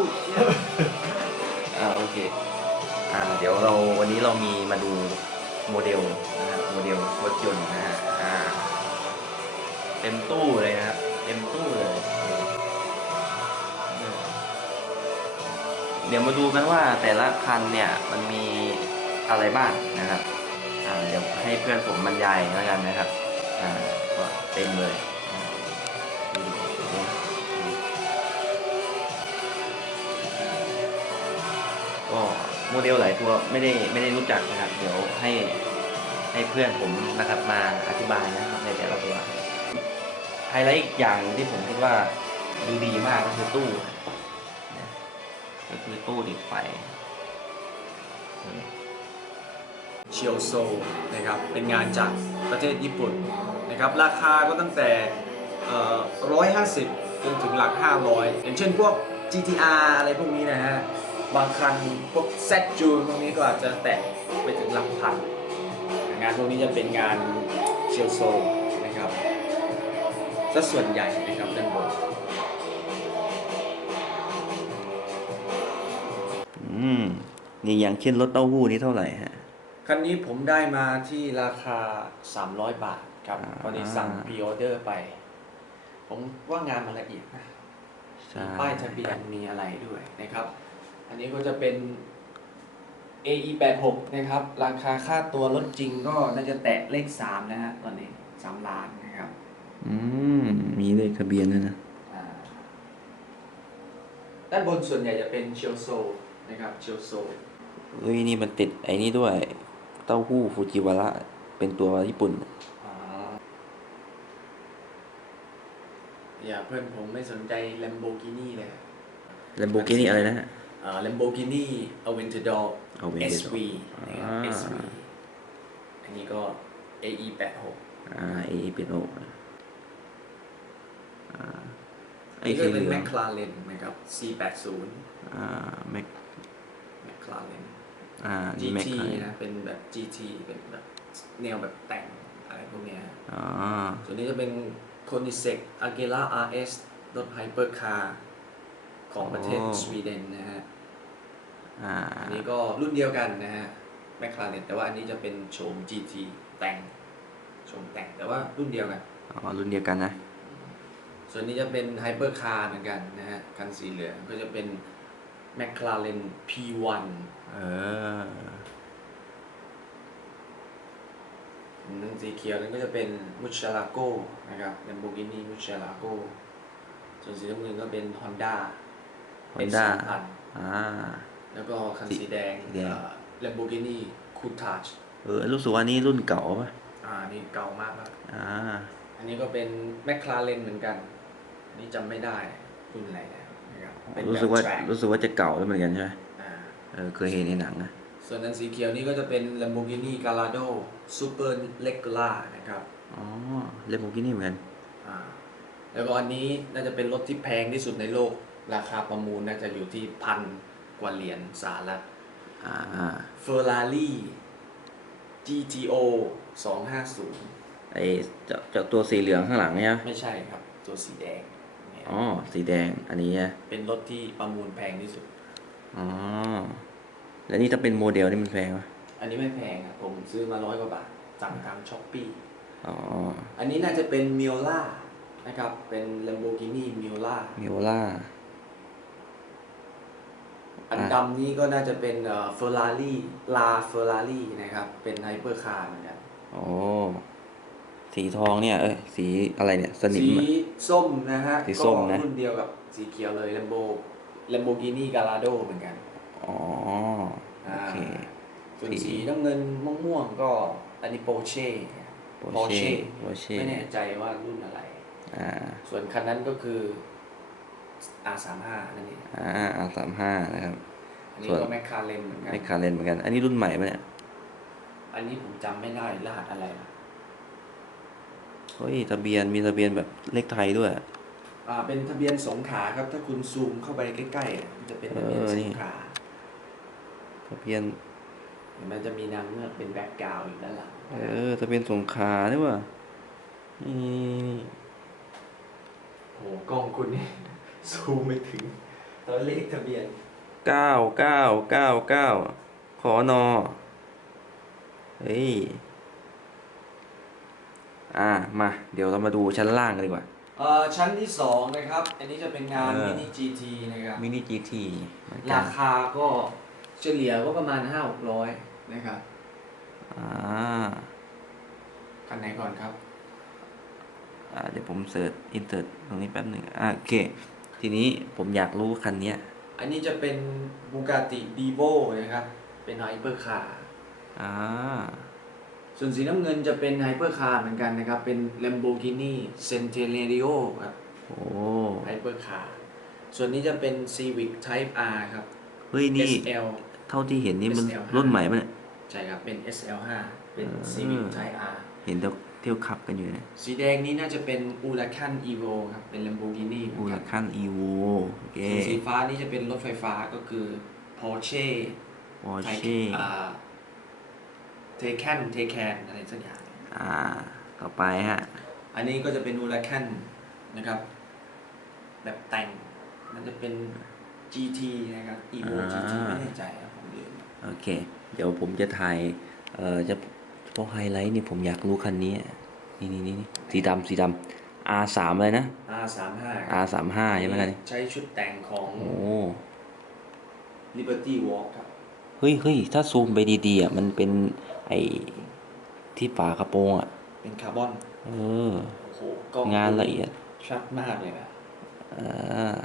ุ้ยอ่าโอเคอ่าเดี๋ยวเราวันนี้เรามีมาดูโมเดลนะครับโมเดลรถยนต์นะฮะอ่าเต็มตู้เลยนะครับเต็มตู้เลย เดี๋ยวมาดูกันว่าแต่ละคันเนี่ยมันมีอะไรบ้างนะครับอ่าเดี๋ยวให้เพื่อนผมบรรยายแล้วกันนะครับอ่าก็เต็มเลย โมเดลหลายตัวไม่ได้ไม่ได้รู้จักนะครับ เดี๋ยวให้ให้เพื่อนผมนะครับมาอธิบายนะครับในแต่ละตัวไฮไลท์อีกอย่างที่ผมคิดว่าดูดีมากก็คือตู้นะก็คือตู้ติดไฟเชียวโซนะครับเป็นงานจากประเทศญี่ปุ่นนะครับราคาก็ตั้งแต่ร้อยห้าสิบจนถึงหลัก 500 อย่างเช่นพวก GTR อะไรพวกนี้นะฮะ บางคันพวก Z June พวกนี้ก็อาจจะแตะไปถึงหลักพัน งานพวกนี้จะเป็นงานเชียวโซนะครับซะส่วนใหญ่นะครับด้านบนอืมนี่อย่างเช่นรถเต้าหู้นี่เท่าไหร่ฮะ คันนี้ผมได้มาที่ราคา 300 บาทครับอ่าตอนนี้สั่งพรีออเดอร์ไป ผมว่างานมันละเอียดนะใช่มีป้ายทะเบียนมีอะไรด้วยนะครับ อันนี้ก็จะเป็น AE 8 6นะครับ ราคาค่าตัวรถจริงก็น่าจะแตะเลข3นะฮะตอนนี้3ล้านนะครับอืมมีเลขทะเบียนด้วยนะ อ่าด้านบนส่วนใหญ่จะเป็นเชลโซนะครับเชลโซ เฮ้ยนี่มันติดไอ้นี่ด้วย เต้าหู้ฟูจิวาระเป็นตัวญี่ปุ่นอ่าอย่าเพื่อนผมไม่สนใจ Lamborghini เลย Lamborghini อะไรนะฮะอ่า Lamborghini Aventador Aventador SV นะครับ อ่า SV อันนี้ก็ AE 8 6อ่า A เป็นโออ่าไอ้นี่ก็สีเป็น เหลือง McLaren นะครับ C80 อ่าแม็ก McLaren อ่านี่แม็ก GT ใครนะ เป็นแบบ GT เป็นแบบแนวแบบแต่งอะไรพวกเนี้ย อ๋อส่วนนี้จะเป็น Koenigsegg Agera RS รถไฮเปอร์คาร์ ของประเทศโอ้สวีเดนนะฮะอ่าอันนี้ก็รุ่นเดียวกันนะฮะ McLaren แต่ว่าอันนี้จะเป็นโฉม GT แต่งโฉมแต่งแต่ว่ารุ่นเดียวกันอ๋อรุ่นเดียวกันนะ ส่วนนี้จะเป็นไฮเปอร์คาร์เหมือนกันนะฮะคันสีเหลืองก็จะเป็น McLaren P1 เออนั่นสีเขียวนั่นก็จะเป็น Murcielago นะครับ Lamborghini Murcielago ส่วนสีน้ำเงินก็เป็น Honda Honda S2000 อ่า แล้วก็คันสีแดงสีแดงเอ่อ Lamborghini Countach เออรู้สึกว่านี่รุ่นเก่าป่ะอ่านี่เก่ามากแล้วอ่า อันนี้ก็เป็น McLaren เหมือนกัน อันนี้จำไม่ได้รุ่นอะไรแล้วนะครับเป็นรู้แบบสึกว่า track รู้สึกว่าจะเก่าแล้วเหมือนกันใช่ไหมอ่าเออเคยเห็นในหนังนะส่วนอันสีเขียวนี่ก็จะเป็น Lamborghini Gallardo Super Leggera นะครับอ๋อเลมโบกินี่เหมือนกัน อ่าแล้วก็อันนี้น่าจะเป็นรถที่แพงที่สุดในโลก ราคาประมูลน่าจะอยู่ที่พันกว่าเหรียญสหรัฐอ่า Ferrari GTO 250ไอเจ้าเจ้าตัวสีเหลืองข้างหลังเนี่ยไม่ใช่ครับ ตัวสีแดงเนี่ยอ๋อสีแดงอันนี้นะเป็นรถที่ประมูลแพงที่สุด อ๋อแล้วนี่ถ้าเป็นโมเดลนี่มันแพงปะอันนี้ไม่แพงครับผมซื้อมาร้อยกว่าบาทสั่งทางช้อปปี้อ๋ออันนี้น่าจะเป็น Miola นะครับ เป็น Lamborghini Miola มิโอล่า อันอะดำนี้ก็น่าจะเป็นเอ่อ Ferrari La Ferrari นะครับ เป็นไฮเปอร์คาร์เหมือนกันอ๋อสีทองเนี่ยเอ้ยสีอะไรเนี่ย สนิม สีอะส้มนะฮะสีส้มนะก็รุ่นเดียวกับสีเขียวเลย Lambo Lamborghini Gallardo เหมือนกัน อ๋อโอเคส่วนสีสีน้ำเงินม่วงๆก็อันนี้ Porsche โป Porsche เช่โปเช่ไม่แน่ใจว่ารุ่นอะไร อ่า ส่วนคันนั้นก็คือ R35 นั่นเองอ่าอาสามห้านะครับ อันนี้ส่วนก็แมคคาเรนเหมือนกันในคาร์เลนเหมือนกัน อันนี้รุ่นใหม่ปะเนี่ย อันนี้ผมจำไม่ได้รหัสอะไรนะเฮ้ยทะเบียนมีทะเบียนแบบเลขไทยด้วยอ่าเป็นทะเบียนสงขลาครับ ถ้าคุณซูมเข้าไปใกล้ๆอะมันจะเป็นทะเบียนเออสนี่งขลาทะเบียนเห็นมันจะมีนางเงือกเป็นแบ็กกราวด์อยู่ด้านหลังเออทะเบียนสงขลานี่ว่ะนี่นี่นี่โอ้โหกล้องคุณนี่ ซูมไม่ถึงตัวเลขทะเบียนเก้าเก้าเก้าเก้าขอนอเฮ้ย อ่า มา เดี๋ยวเรามาดูชั้นล่างกันดีกว่า เอ่อชั้นที่2นะครับ อันนี้จะเป็นงานเออ มินิ GT นะครับ มินิจีทีเหมือนกัรานคาก็เฉลี่ยก็ประมาณ 5 6 0 0 นะครับอ่าคันไหนก่อนครับ อ่า เดี๋ยวผมเสิร์ชอินเตอร์ตรงนี้แป๊บหนึ่งอ่าโอเค ทีนี้ผมอยากรู้คันเนี้ย อันนี้จะเป็นบูกาติดีโบนะครับ เป็นไฮเปอร์คาร์อ่าส่วนสีน้ำเงินจะเป็นไฮเปอร์คาร์เหมือนกันนะครับ เป็น Lamborghini Centenario ครับโอ้ไฮเปอร์คาร์ส่วนนี้จะเป็น Civic Type R ครับ เฮ้ยนี่ SL เท่าที่เห็นนี่มัน SL5 รุ่นใหม่ปะเนี่ย ใช่ครับ เป็น SL5 เป็นอืม Civic Type R เห็นเที่ยวเที่ยวขับกันอยู่เนี่ยสีแดงนี้น่าจะเป็น Huracan Evo ครับ เป็น Lamborghini เหมือูอนลกันคันอีโวโอเคส่วนสีฟ้านี่จะเป็นรถไฟฟ้าก็คือ Porsche วอร์ไทเช่อ่า Taycan Taycan อะไรสักอย่าง อ่า ต่อไปฮะ อันนี้ก็จะเป็น Huracan นะครับ แบบแต่ง มันจะเป็น GT นะครับ Evo อ่า GT ไม่แน่ใจครับผมลืมโอเค เดี๋ยวผมจะถ่าย เอ่อ จะ เฉพาะไฮไลท์นี่ผมอยากรู้คันนี้ นี่นี่นี่นี่สีดำสีดำ R สามอะไรนะ R35 R สามห้าใช่ไหมกันนี่ใช้ชุดแต่งของโอ้ Liberty Walk ครับ เฮ้ยเฮ้ยถ้าซูมไปดีๆอะมันเป็นไอที่ฝากระโปรงอะ เป็นคาร์บอน เออ โอ้โหกล้องงานละเอียด ชัดมากเลยนะอ่า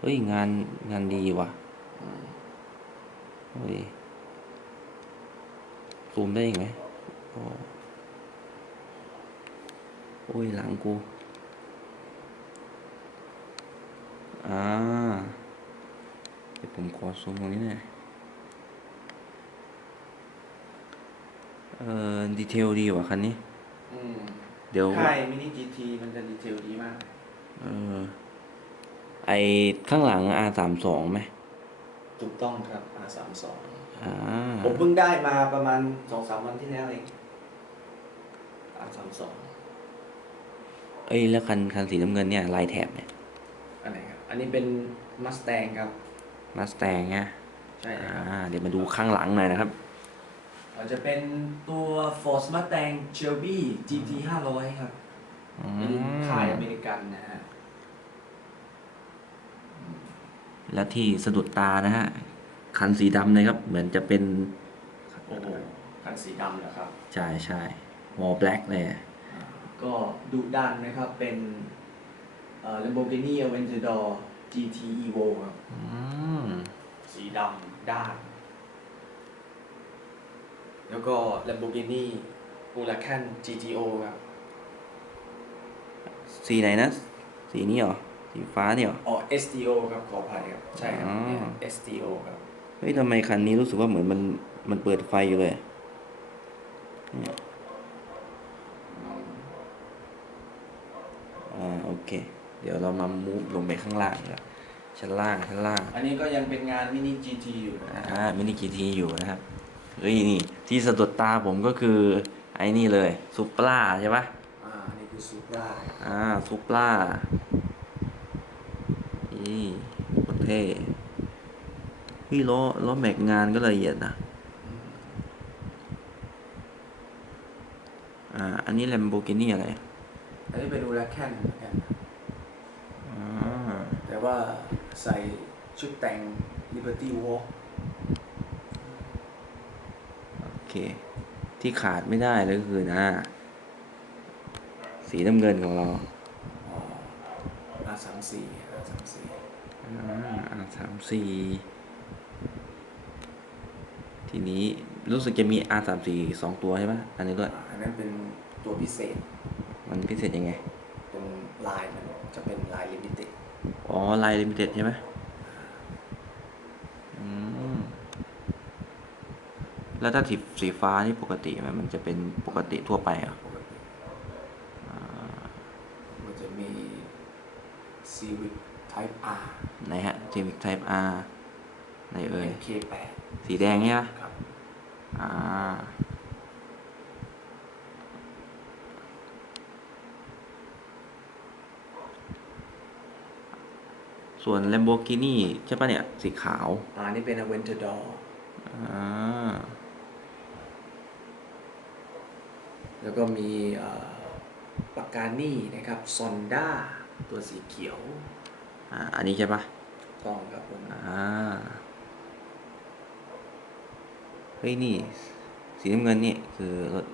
เฮ้ยงานงานดีว่ะเฮ้ย ซูมได้อีกไหมโอ้โอ้ยหลังกู อ่า เดี๋ยวผมขอซูมตรงนี้หน่อยเอ่อ ดีเทลดีว่ะคันนี้ อืมเดี๋ยว ค่ายมินิ GT มันจะดีเทลดีมาก เออ ไอข้างหลัง R สามสองไหม ถูกต้องครับ R32 อ่า ผมเพิ่งได้มาประมาณ2-3วันที่แล้วเอง R32 เอ้ยแล้วคันคันสีน้ำเงินเนี่ยลายแถบเนี่ยอันไหนครับ อันนี้เป็น Mustang ครับมาสแตงไงใช่นะอ่าครับเดี๋ยวมาดูข้างหลังหน่อยนะครับ อาจจะเป็นตัว Ford Mustang Shelby GT 500 ครับอืเป็นมค่ายอเมริกันนะฮะ แล้วที่สะดุดตานะฮะ คันสีดำนะครับ เหมือนจะเป็นโอ้โหคันสีดำเหรอครับ ใช่ใช่วอลแบล็กเลยอะก็ดุดันนะครับเป็นเอ่อ Lamborghini Aventador GT Evo ครับอืมสีดำด้าน แล้วก็ Lamborghini Huracan GTO ครับ สีไหนนะ สีนี้เหรอ สีฟ้าเนี่ยเหรอ อ๋อ STO ครับ ขออภัยครับ ใช่ครับอ๋อเนี่ย STO ครับ เฮ้ยทำไมคันนี้รู้สึกว่าเหมือนมันมันเปิดไฟอยู่เลยเนี่ยอ่าโอเค เดี๋ยวเรามามูฟลงไปข้างล่างดีกว่าชั้นล่างชั้นล่าง อันนี้ก็ยังเป็นงาน Mini GT อยู่นะอ่ามินิจีทีอยู่นะครับเฮ้ยนี่ที่สะดุดตาผมก็คือไอ้นี่เลยซุปราใช่ปะอ่านี่คือซูปราอ่าซุปรานี่โคตรเท่ เฮ้ยล้อล้อแม็กงานก็ละเอียดนะ อ่า อันนี้ Lamborghini อะไร อันนี้เป็น Huracan เหมือนกันอ่าแต่ว่าใส่ชุดแต่ง Liberty Walk โอเค ที่ขาดไม่ได้เลยก็คือนะ สีน้ำเงินของเราอ๋อ R34 R34 อ่าสามสี่ ทีนี้รู้สึกจะมี R สามสี่สองตัวใช่ไหมอันนี้ด้วย อันนั้นเป็นตัวพิเศษ มันพิเศษยังไง เป็นลายมันจะเป็นลายลิมิเต็ด อ๋อ ลายลิมิเต็ดใช่ไหมอืม แล้วถ้าสีสีฟ้านี่ปกติไหมมันจะเป็นปกติทั่วไปเหรอปกติมันจะมี Civic Type R ไหนฮะ Civic Type R ไหนเอ่ย MK8 สีแดงใช่ไหมครับอ่า ส่วน Lamborghini ใช่ปะเนี่ย สีขาว อ่า นี่เป็น Aventador อ่า แล้วก็มีปากกานี่นะครับซอนด้าตัวสีเขียว อ่า อันนี้ใช่ปะต้องครับผม อ่า เฮ้ยนี่ สีน้ำเงินนี่คือรถ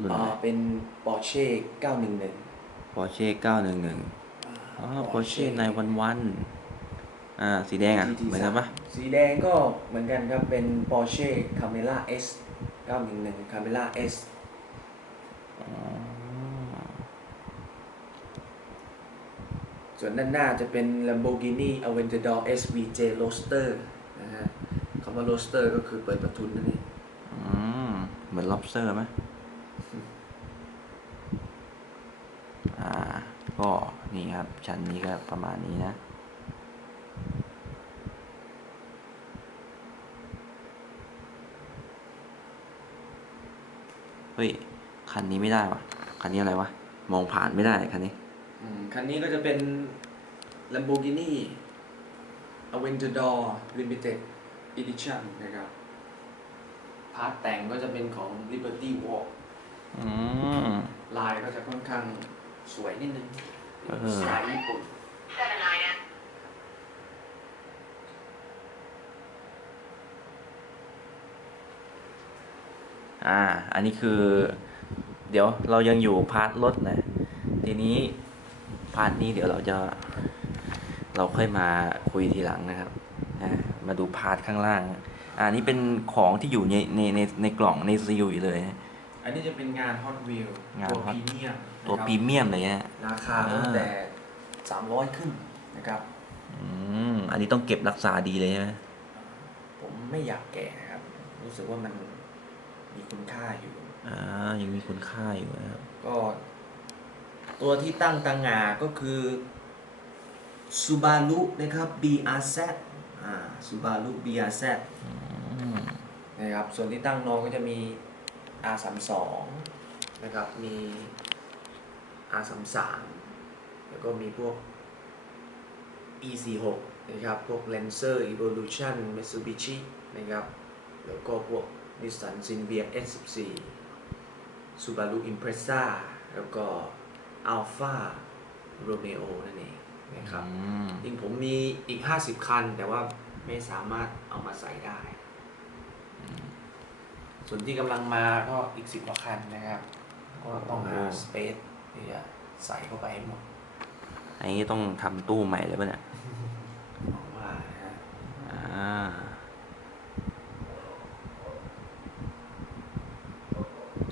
รุ่นอ่าอะไรเป็น Porsche 911 Porsche 911อ๋อ Porsche 911อ่าสีแดงอะ GT3 เหมือนกันปะสีแดงก็เหมือนกันครับ เป็น Porsche Carrera S 911 Carrera S อ๋อส่วนด้านหน้าจะเป็น Lamborghini Aventador SVJ Roadster นะฮะคำว่า Roadster ก็คือเปิดประทุนนั่นเองอืม เหมือน lobster ไหมอ่า ก็นี่ครับ ชั้นนี้ก็ประมาณนี้นะ เฮ้ย คันนี้ไม่ได้วะคันนี้อะไรวะ มองผ่านไม่ได้คันนี้ อืมคันนี้ก็จะเป็น Lamborghini Aventador Limited Edition นะครับ พาร์ทแต่งก็จะเป็นของ Liberty Walk อืม ลายก็จะค่อนข้างสวยนิดนึงเออ สไตล์ญี่ปุ่นอ่า อันนี้คือ เดี๋ยวเรายังอยู่พาร์ทรถนะ ทีนี้พาร์ทนี้เดี๋ยวเราจะ เราค่อยมาคุยทีหลังนะครับอ่ามาดูพาร์ทข้างล่าง อ่านี่เป็นของที่อยู่ในในในในกล่องในซีลอยู่เลยนะอันนี้จะเป็นงาน Hot Wheel งานตัว Hot พรีเมียมตัวนะครับพรีเมียมเลยนะราคาตั้งแต่300ขึ้นนะครับ อืมอันนี้ต้องเก็บรักษาดีเลยใช่ไหมผมไม่อยากแก่นะครับ รู้สึกว่ามันมีคุณค่าอยู่ อ่ายังมีคุณค่าอยู่นะครับก็ ตัวที่ตั้งตังงาก็คือ Subaru นะครับ BRZ อ่า Subaru BRZ อืมนะครับ ส่วนที่ตั้งนองก็จะมี R32 นะครับ มี R33 แล้วก็มีพวก E46 นะครับ พวก Lancer Evolution Mitsubishi นะครับ แล้วก็พวก Nissan Silvia S14 Subaru Impreza แล้วก็ Alfa Romeo นั่นเอง นะครับอืมจริงผมมีอีก 50 คัน แต่ว่าไม่สามารถเอามาใส่ได้ ส่วนที่กำลังมาก็อีก 10กว่าคันนะครับ ก็ต้องหาโอ้สเปซที่จะใส่เข้าไปให้หมดอันนี้ต้องทำตู้ใหม่เลยป่ะเนี่ยหวังว่านะฮะอ่า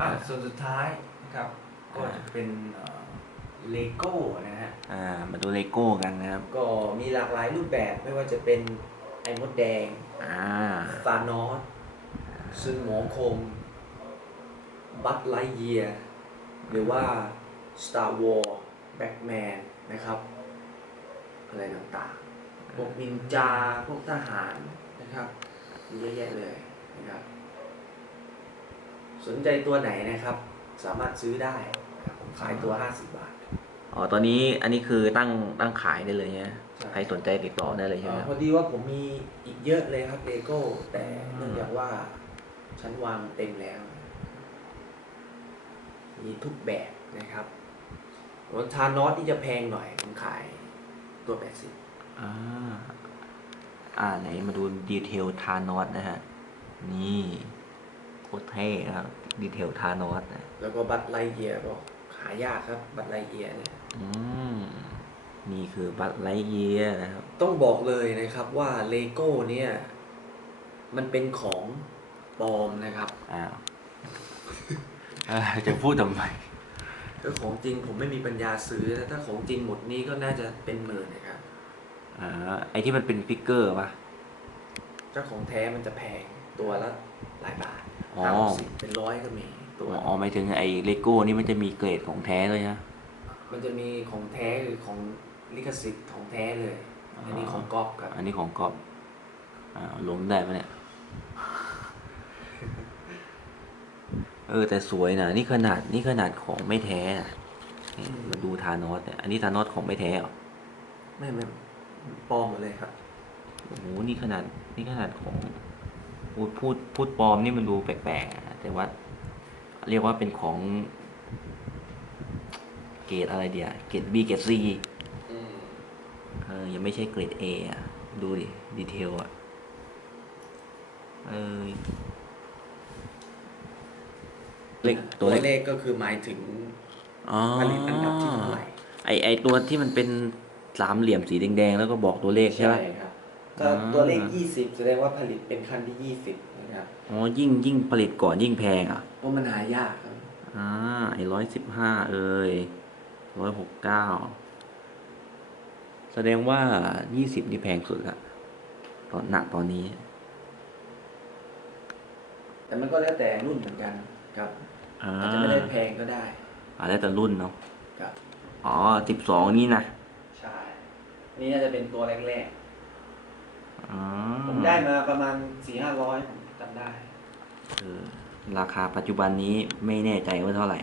อะส่วนสุดท้ายนะครับ ก็จะเป็น เลโก้นะฮะ อ่า มาดูเลโก้กันนะครับ ก็มีหลากหลายรูปแบบไม่ว่าจะเป็นไอ้มดแดงอ่าฟานอสซึ่งหมอคงบัตไลเยียหรือว่า Star Wars Batman นะครับ อะไรต่างๆ พวกนินจา พวกทหารนะครับมีเยอะแยะเลยนะครับ สนใจตัวไหนนะครับ สามารถซื้อได้นะครับผมขายตัว 50 บาท อ๋อตอนนี้อันนี้คือตั้งตั้งขายได้เลยใช่ไหมใช่ใครสนใจติดต่อได้เลยใช่ไหมอ่าพอดีว่าผมมีอีกเยอะเลยครับเลโก้ แต่เนื่องจากว่าชั้นวางเต็มแล้ว มีทุกแบบนะครับรถทานอสที่จะแพงหน่อยผมขายตัว80อ่า อ่าไหนมาดูดีเทลทานอสนะฮะ นี่โคตรเท่นะครับดีเทลทานอสนะ แล้วก็บัตรไลเยียก็หายากครับ บัตรไลเยียเนี่ย อืมนี่คือบัตรไลเยียนะครับ ต้องบอกเลยนะครับว่าเลโก้เนี่ย มันเป็นของปลอมนะครับ อ้าวอ่าจะพูดทำไมถ้าของจริงผมไม่มีปัญญาซื้อนะถ้าของจริงหมดนี้ก็น่าจะเป็นหมื่นนะครับอ่าไอที่มันเป็นฟิกเกอร์ปะ เจ้าของแท้มันจะแพงตัวละหลายบาทอ๋อ ห้าสิบเป็นร้อยก็มีตัว อ๋อหมายถึงไอเลโก้นี่มันจะมีเกรดของแท้ด้วยนะ มันจะมีของแท้หรือของลิขสิทธิ์ของแท้เลยอ๋ออัอันนี้ของก๊อปครับ อันนี้ของกอบอ่าล้มได้ปะเนี่ย เออแต่สวยนะนี่ขนาดนี่ขนาดของไม่แท้นะนี่มาดูทานอสเนี่ย อันนี้ทานอสของไม่แท้เหรอ ไม่ไม่ปลอมหมดเลยครับ โอ้โห นี่ขนาดนี่ขนาดของพูดพูดพูดปลอมนี่มันดูแปลกๆอะแต่ว่า เรียกว่าเป็นของ เกรดอะไรเดียวเกรด B เกรด C เออยังไม่ใช่เกรด A อะ ดูดิ ดีเทลอะ เออเลขตัวเลขเลขก็คือหมายถึง อ๋อผลิตอันดับที่เท่าไหร่ ไอไอตัวที่มันเป็นสามเหลี่ยมสีแดงๆ แล้วก็บอกตัวเลขใช่ไหม ครับถ้าอ่า ตัวเลข 20 แสดงว่าผลิตเป็นขั้นที่ 20นะครับอ๋อ ยิ่งยิ่งผลิตก่อนยิ่งแพงอะ เพราะมันหายากครับ อ่าไอร้อยสิบห้าเอ้ย ร้อยหกเก้าแสดงว่ายี่สิบนี่แพงสุดละตอนหนักตอนนี้ แต่มันก็แล้วแต่รุ่นเหมือนกันครับอ่าอาจจะไม่ได้แพงก็ได้อ่าแล้วแต่รุ่นเนาะครับอ๋อสิบสองนี่นะใช่นี่น่าจะเป็นตัวแรกอ๋อๆผมได้มาประมาณ4 5 0 0ผมจำได้ เออราคาปัจจุบันนี้ไม่แน่ใจว่าเท่าไหร่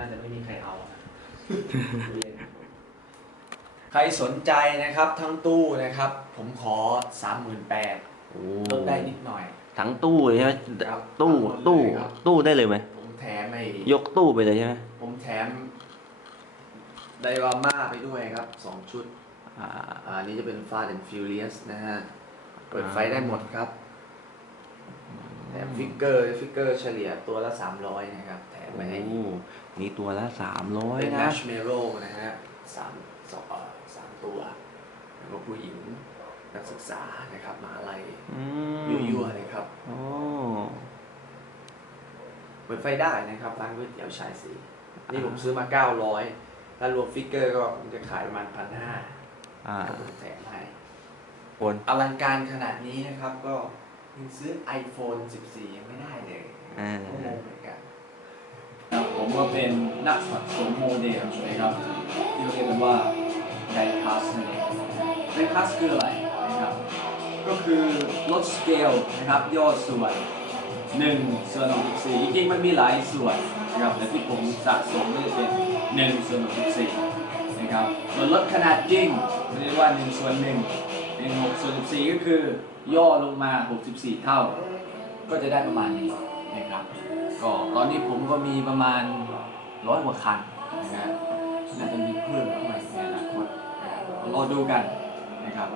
น่าจะไม่มีใครเอาอะใครสนใจนะครับทั้งตู้นะครับ ผมขอ38,000โอ้ลดได้นิดหน่อย ทั้งตู้เลยใช่ไหมครับตู้ทั้งหมดเลยตู้ ครับ ตู้ได้เลยไหมผมแถมไอ้ยกตู้ไปเลยใช่ไหมผมแถมไดราม่าไปด้วยครับ2ชุด อ่า อ่านี่จะเป็น Fast and Furious นะฮะ เปิดไฟได้หมดครับ แถมฟิกเกอร์ ฟิกเกอร์เฉลี่ยตัวละ 300 นะครับ แถมไปให้โอ้ นี่ตัวละสามร้อยเป็นนะนัชเมโ w นะฮะสามสองเอ่อสามตัวแล้วก็ผู้หญิงนักศึกษานะครับมหาลัยอืมยั่วๆเลยครับโอ้เปิดไฟได้นะครับร้านก๋วยเตี๋ยวชายสีนี่ผมซื้อมา 900ถ้ารวมฟิกเกอร์ก็ผมจะขายประมาณพันห้าอ่าผมแถมให้ โอนอลังการขนาดนี้นะครับก็ยังซื้อ iPhone 14 ยังไม่ได้เลยอ่าก็งงเหมื อนกันผมก็เป็นนักสะสมโมเดลนะครับที่เราเรียกกันว่าไดคัสนั่นเองไดคัสคืออะไรนะครับก็คือลดสเกลนะครับย่อส่วน1ส่วน64จริงๆมันมีหลายส่วนนะครับแต่ที่ผมสะสมก็จะเป็น1ส่วน64นะครับส่วนลดขนาดจริงเรียกว่า1ส่วน1 1 6ส่วน14ก็คือย่อลงมา 64 เท่า ก็จะได้ประมาณนี้ นะครับ ก็ตอนนี้ผมก็มีประมาณร้อยกว่าคันนะฮะน่าจะมีเพิ่มเข้ามาในอนาคตนะครับรอดูกันนะครับ